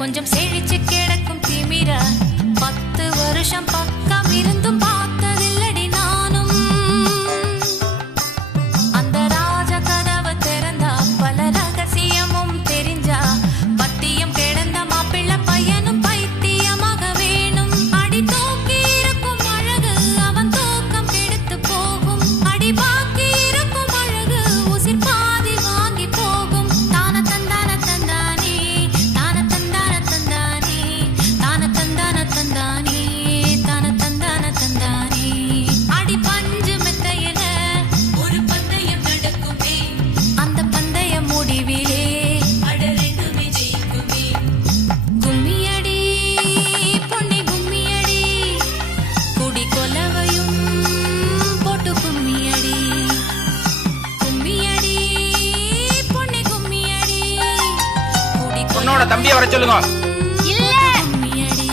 கொஞ்சம் செழிச்சு கிடக்கும் திமிரா 10 வருஷம் பக்கம் இருந்தும் பார்த்ததில்லடி நானும். அந்த ராஜ கதவை திறந்தா பல ரகசியமும் தெரிஞ்சா பத்தியம் கிடந்த மாப்பிள்ள பையனும் பைத்தியமாக வேணும். அடி தூக்கி இருக்கும் அழகு அவன் தூக்கம் கெடுத்து போகும். அடி பாக்கி இருக்கும் அழகு உசிர் பாதி வாங்கி போகும். தான தந்தான தந்தானே தான தந்தான தந்தானே தான தந்தான தந்தானே தான தந்தான தந்தானே. அடி பஞ்சு மெத்தையில ஒரு பந்தயம் நடக்குமே. அந்த பந்தய முடிவிலே அட ரெண்டுமே ஜெயிக்குமே. கும்மியடி பொன்னி கும்மியடி குடி கொலவையும் போட்டு கும்மியடி. கும்மியடி பொன்னி கும்மியடி குடி உன்னோட தம்பியை வர சொல்லுங்க. இல்ல கும்மியடி.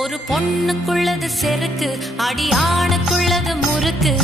ஒரு பொண்ணுக்குள்ளது செருக்கு அடி ஆணுக்குள்ளது முறுக்கு.